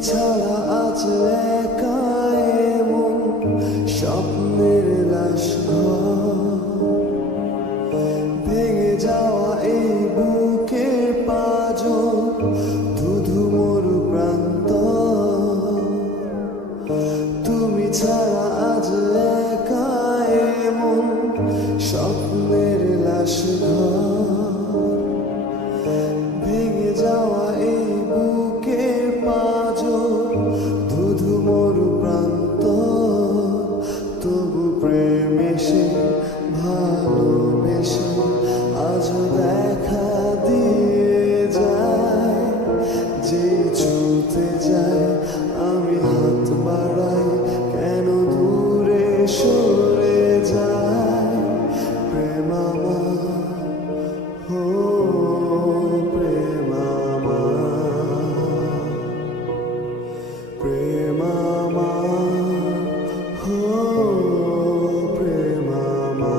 ছাড়া আজ একা এমন স্বপ্নের লাশ ভেঙে যাওয়া এই বুকের পাঁজর ধুধু মরু প্রান্ত তুমি ছাড়া আজ একা এমন স্বপ্নের লাশ ভেঙে যাওয়া এই বুকের পাঁজর ধুধু মরু প্রান্ত তবু প্রেম এসে ভালোবেসে আজও দেখা দিয়ে যায় যে ছুতে যায় আমি হাত বাড়াই কেন দূরে সরে যায় প্রেম আমার ও প্রেম আমার প্রেম আমার ও প্রেম আমার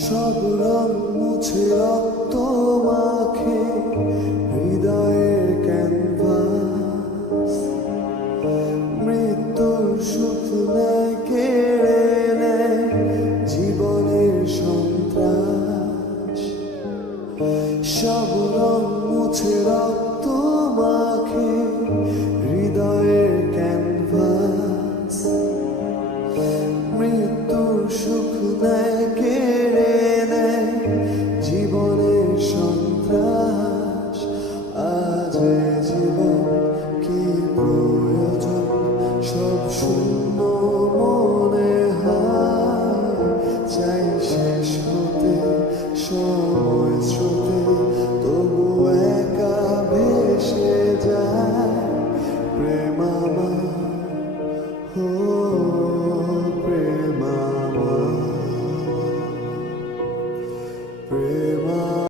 সব রং মুছে রক্ত মাখে হৃদয়ের ক্যানভাস মৃত্যুর সুখ নেয় কেড়ে নেয় জীবনের সন্ত্রাস সব